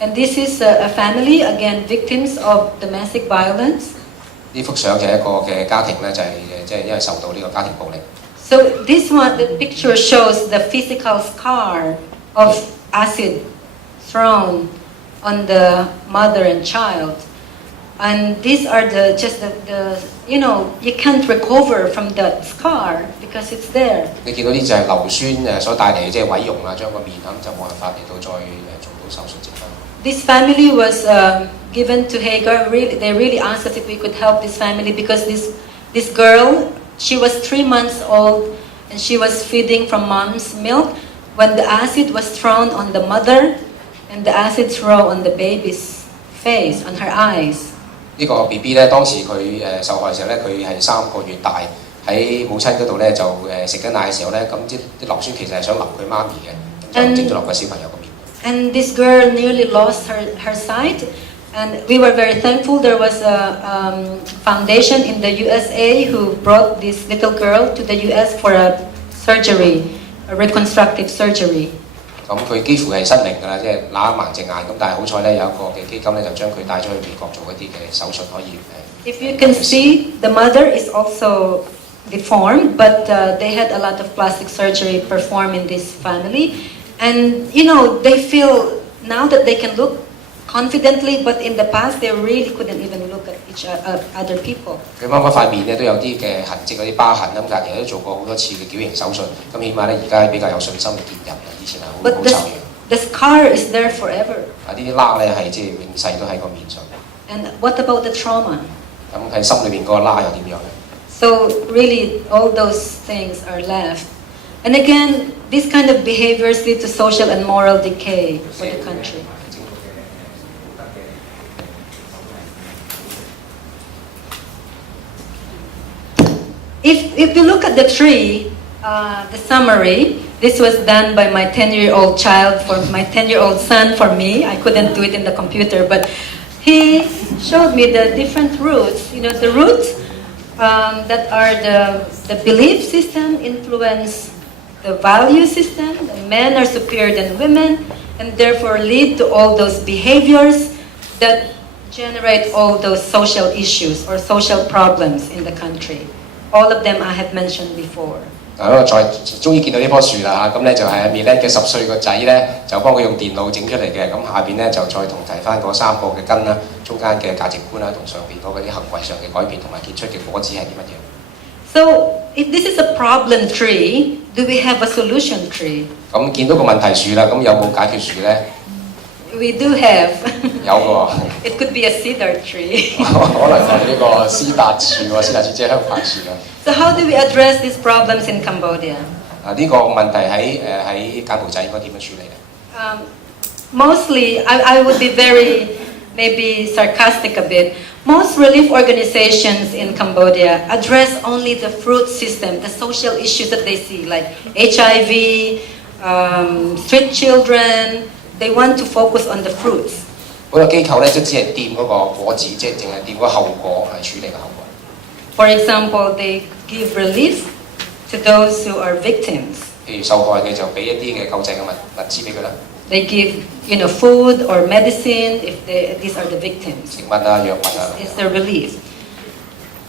And this is a family, again, victims of domestic violence. 呢幅相就係一個嘅家庭咧，就係即係因為受到呢個家庭暴力。So this one, the picture shows the physical scar of acid thrown on the mother and child. And these are just the you can't recover from that scar because it's there. 你見到呢就係硫酸所帶嚟嘅即係毀容啦，將個面咁就冇辦法嚟到再做到手術整翻。This family was given to Hagar. They really asked us if we could help this family because this girl, she was 3 months old and she was feeding from mom's milk when the acid was thrown on the mother and the acid thrown on the baby's face, on her eyes. 呢個 BB 咧，當時佢受害嘅時候咧，佢係3個月大，喺母親嗰度咧就食緊奶嘅時候咧，咁啲硫酸其實係想淋佢媽咪嘅，就整咗落個小朋友個面。And this girl nearly lost her sight, and we were very thankful. There was a foundation in the USA who brought this little girl to the US for a surgery, a reconstructive surgery. 咁佢幾乎係失明㗎啦，即係揦盲隻眼咁，但係好彩咧有一個嘅基金咧就將佢帶咗去美國做一啲嘅手術可以。If you can see, the mother is also deformed, but they had a lot of plastic surgery performed in this family, and they feel now that they can look confidently, but in the past they really couldn't even look at other people. 佢媽媽塊面咧都有啲嘅痕跡，嗰啲疤痕咁，但係其實都做過好多次嘅矯形手術，咁起碼咧而家比較有信心去見人啦。以前係好醜樣。The scar is there forever. 呢啲疤咧係即係永世都喺個面上。And what about the trauma? 咁喺心裏邊嗰個疤又點樣咧？ So really, all those things are left. And again, these kind of behaviors lead to social and moral decay for the country. If you look at the tree, the summary, this was done by my 10-year-old child, for my 10-year-old son, for me. I couldn't do it in the computer, but he showed me the different roots. The roots that are the belief system influence the value system. The men are superior than women, and therefore lead to all those behaviors that generate all those social issues or social problems in the country. All of them I have mentioned before. 我再終於見到呢棵樹啦嚇，咁咧就係阿 Emelita嘅10歲個仔咧，就幫佢用電腦整出嚟嘅。咁下邊咧就再同提翻嗰3個嘅根啦，中間嘅價值觀啦，同上邊嗰啲行為上嘅改變，同埋結出嘅果子係啲乜嘢？ So if this is a problem tree, do we have a solution tree? 咁見到個問題樹啦，咁有冇解決樹咧？ We do have. 有嘅。It could be a cedar tree. 可能係呢個施達樹喎，施達樹即係香檳樹啦。So how do we address these problems in Cambodia? 呢個問題喺柬埔寨應該點樣處理咧？ Mostly, I would be very maybe sarcastic a bit. Most relief organizations in Cambodia address only the fruit system, the social issues that they see, like HIV, street children. They want to focus on the fruits. 好多機構咧，即只係掂嗰個果子，即係淨係掂嗰個後果，係處理個後果。For example, they give relief to those who are victims. 譬如受害嘅就俾一啲嘅救濟嘅物資俾佢啦。They give, food or medicine if these are the victims. 食物啊、藥物啊。It's their relief.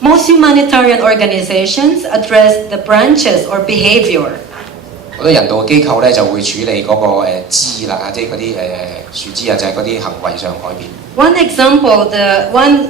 Most humanitarian organizations address the branches or behavior. 好多人道嘅機構咧就會處理嗰個枝啦，即係嗰啲樹枝啊，就係嗰啲行為上改變。One example, the one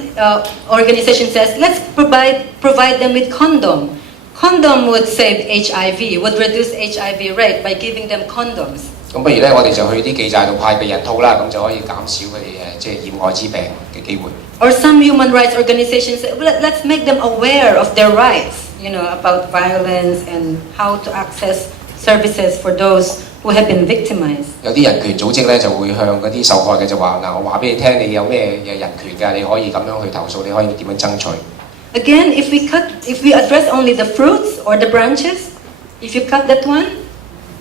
organization says, let's provide them with condom. Condom would save HIV, would reduce HIV rate by giving them condoms. 咁不如咧，我哋就去啲記債度派避孕套啦，咁就可以減少佢哋即係染愛滋病嘅機會。Or some human rights organizations say, well, let's make them aware of their rights, about violence and how to access services for those who have been victimized. 有啲人權組織咧就會向嗰啲受害嘅就話嗱，我話俾你聽，你有咩人權㗎，你可以咁樣去投訴，你可以點樣爭取。Again, if we address only the fruits or the branches, if you cut that one,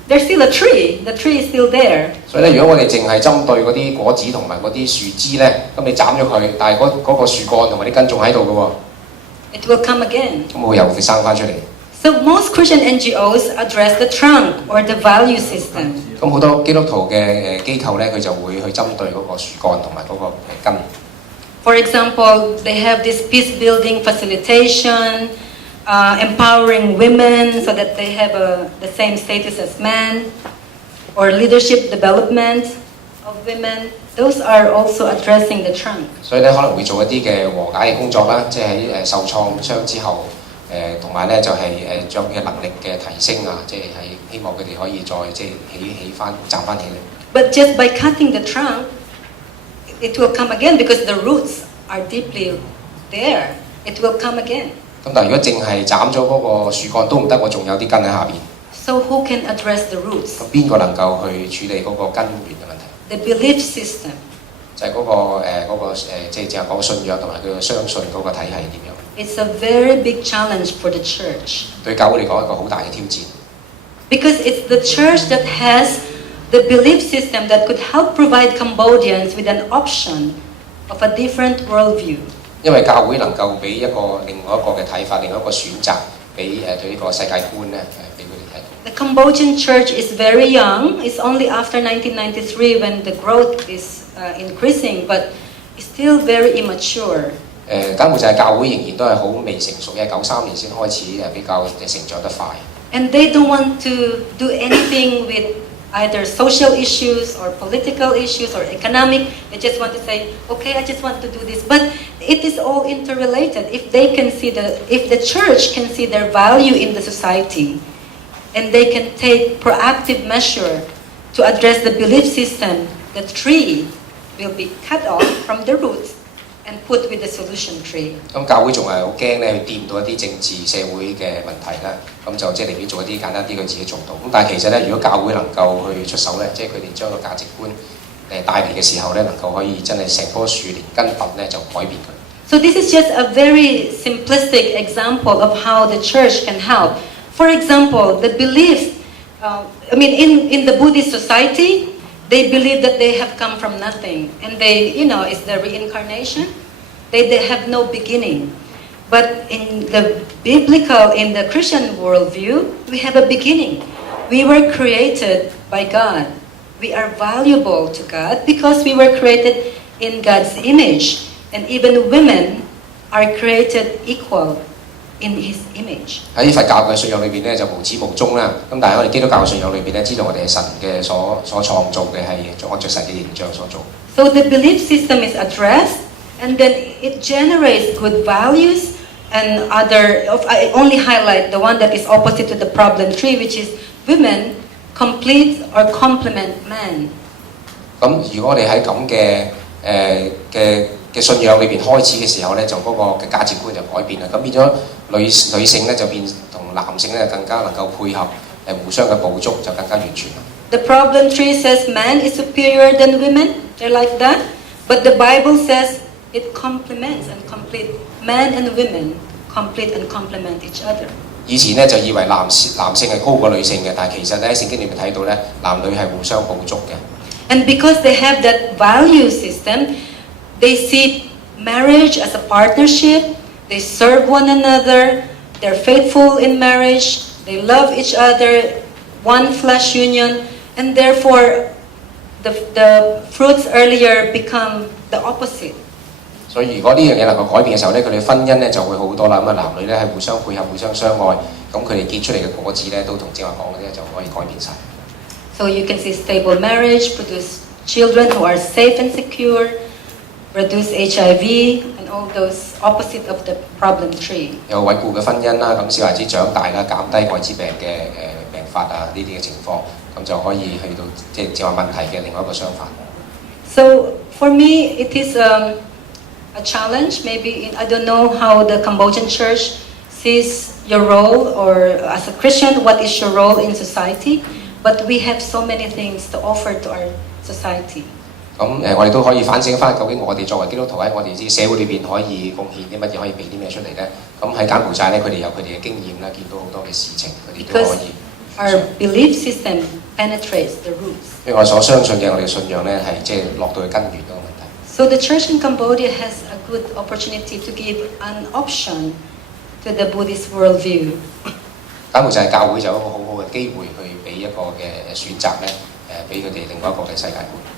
there's still a tree. The tree is still there. 所以咧，如果我哋淨係針對嗰啲果子同埋嗰啲樹枝咧，咁你斬咗佢，但係嗰個樹幹同埋啲根仲喺度嘅喎。It will come again. 咁會又會生翻出嚟。So most Christian NGOs address the trunk or the value system. 咁好多基督徒嘅機構咧，佢就會去針對嗰個樹幹同埋嗰個根。For example, they have this peace building facilitation, empowering women so that they have the same status as men, or leadership development of women. Those are also addressing the trunk. 所以咧可能會做一啲嘅和解嘅工作啦，即係喺受創傷之後，同埋咧就係將佢嘅能力嘅提升啊，即係希望佢哋可以再即係起翻站翻起嚟。But just by cutting the trunk, it will come again because the roots are deeply there. It will come again. 咁但係如果淨係斬咗嗰個樹幹都唔得，我仲有啲根喺下邊。So who can address the roots? 咁邊個能夠去處理嗰個根源嘅問題？ The belief system. 就係即係淨係講信仰同埋佢嘅相信嗰個體系點樣？ It's a very big challenge for the church. 對教會嚟講一個好大嘅挑戰。Because it's the church that has the belief system that could help provide Cambodians with an option of a different worldview. 因為教會能夠俾另外一個嘅睇法，另外一個選擇，俾對呢個世界觀咧，俾佢哋睇到。The Cambodian church is very young. It's only after 1993 when the growth is increasing, but it's still very immature. 柬埔寨教會仍然都係好未成熟，因為93年先開始比較成長得快。And they don't want to do anything with either social issues or political issues or economic. They just want to say, okay, I just want to do this. But it is all interrelated. If the church can see their value in the society, and they can take proactive measure to address the belief system, the tree will be cut off from the roots and put with the solution tree. 咁教會仲係好驚咧，去掂到一啲政治社會嘅問題啦，咁就即係寧願做一啲簡單啲，佢自己做到。咁但係其實咧，如果教會能夠去出手咧，即係佢哋將個價值觀帶嚟嘅時候咧，能夠可以真係成棵樹連根拔咧就改變佢。So this is just a very simplistic example of how the church can help. For example, the belief, in the Buddhist society, they believe that they have come from nothing, and it's the reincarnation. They have no beginning. But in the Christian worldview, we have a beginning. We were created by God. We are valuable to God because we were created in God's image. And even women are created equal in His image. 喺佛教嘅信仰裏邊咧就無始無終啦，咁但係我哋基督教嘅信仰裏邊咧，知道我哋係神嘅所創造嘅係按照神嘅形象所做。So the belief system is addressed, and then it generates good values and I only highlight the one that is opposite to the problem tree, which is women complete or complement men. 咁如果我哋喺咁嘅信仰裏邊開始嘅時候咧，就嗰個嘅價值觀就改變啦。咁變咗女性咧就變同男性咧更加能夠配合，互相嘅補足就更加完全啦。The problem tree says man is superior than women. They're like that. But the Bible says it complements and complete men and women complete and complement each other. 以前咧就以為男性係高過女性嘅，但係其實咧喺聖經裏面睇到咧，男女係互相補足嘅。And because they have that value system, they see marriage as a partnership. They serve one another. They're faithful in marriage. They love each other. One flesh union, and therefore, the fruits earlier become the opposite. 所以如果呢樣嘢能夠改變嘅時候咧，佢哋婚姻咧就會好多啦。咁啊，男女咧係互相配合、互相相愛，咁佢哋結出嚟嘅果子咧都同正話講嘅咧就可以改變晒。So you can see stable marriage, produce children who are safe and secure, reduce HIV, and all those opposite of the problem tree. 有穩固嘅婚姻啦，咁小孩子長大啦，減低愛滋病嘅病發啊呢啲嘅情況，咁就可以去到即係正話問題嘅另外一個相反。So for me, it is a challenge. Maybe I don't know how the Cambodian church sees your role, or as a Christian, what is your role in society? But we have so many things to offer to our society. 咁我哋都可以反省翻，究竟我哋作為基督徒喺我哋啲社會裏邊可以貢獻啲乜嘢，可以俾啲咩出嚟咧？咁喺柬埔寨咧，佢哋有佢哋嘅經驗啦，見到好多嘅事情，佢哋都可以。Our belief system penetrates the roots. 因為我所相信嘅我哋信仰咧係即係落到去根源嗰個問題。So the church in Cambodia has a good opportunity to give an option to the Buddhist worldview. 柬埔寨教會就有一個好好嘅機會去俾一個嘅選擇咧，俾佢哋另外一個嘅世界觀。